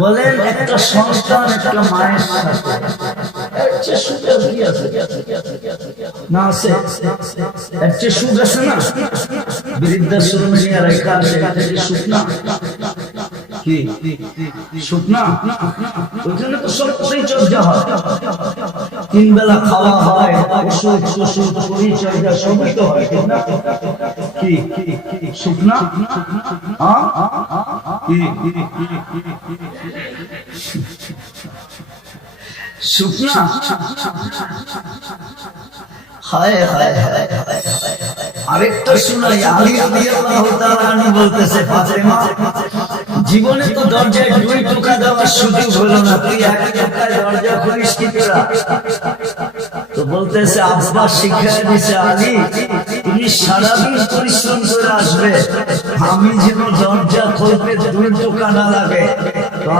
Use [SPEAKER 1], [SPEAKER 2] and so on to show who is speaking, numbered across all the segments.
[SPEAKER 1] বলেন, একটা সন্তান, একটা মায়ের আছে? তিন বেলা খাওয়া হয়, ওষুধ পরিচর্যা সবই তো হয়, ঠিক না? কি? জীবনে তো দরজায় দুই টোকা দেওয়ার সুযোগ হলো না, তুই এক টোকায় দরজা খুলিস কি তো বলতেছে, আব্বা শিখাই দিছে আলী তুমি সারাদিন পরিশ্রম করে আসবে। আমি যেন দরজা খুলতে দুই টোকা না লাগে।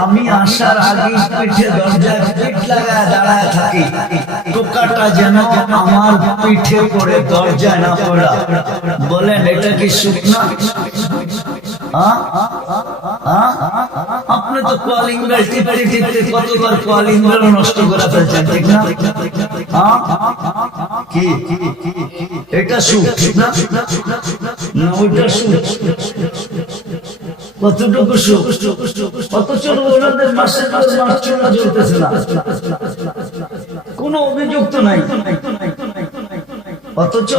[SPEAKER 1] আমি আসার আগে পিঠে দরজায় পিঠ লাগায় দাঁড়ায় থাকি। টোকাটা যেন আমার পিঠে পড়ে দরজায় না পড়া। বলেন, এটা কি সুখ না? হ্যাঁ? আপনি তো কলিং বেল টিপতে টিপতে কতবার কলিং বেল নষ্ট করে ফেলছেন, ঠিক না? কি? এটা সুখ, না? না, ওইটা সুখ। না। অভিযোগ তো নাই। অথচ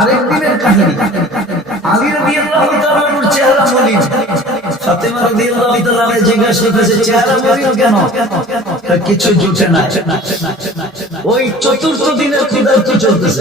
[SPEAKER 1] আরেক দিনের কাহিনী। কিছু জুটে না ওই চতুর্থ দিনের চলতেছে।